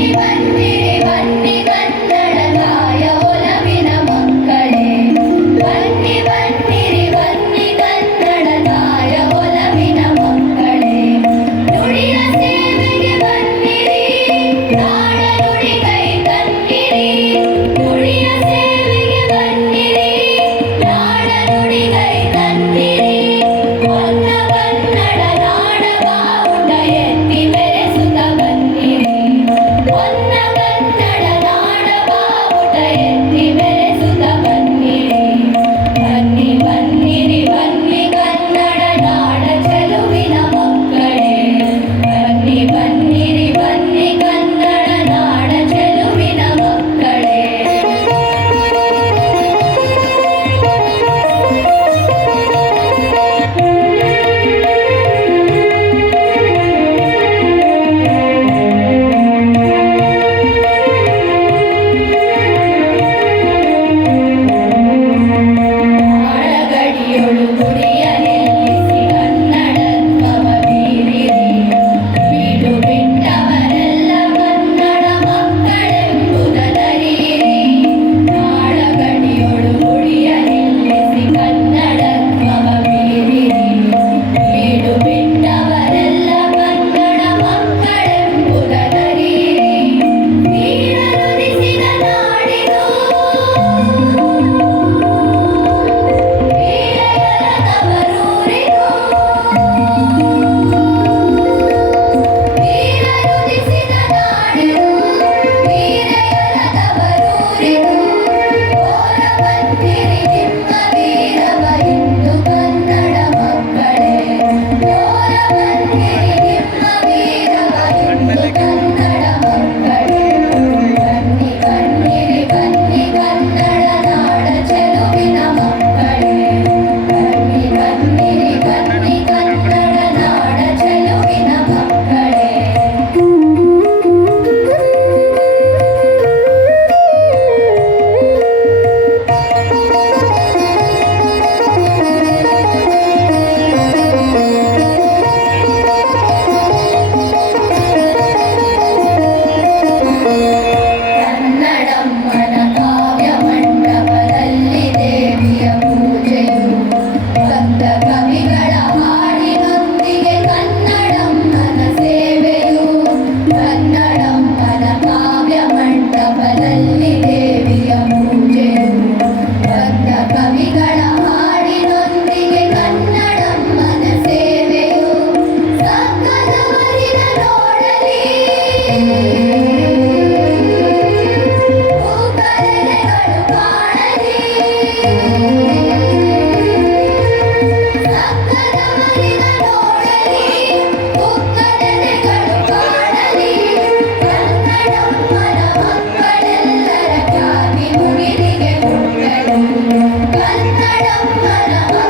Happy. Para, para, para.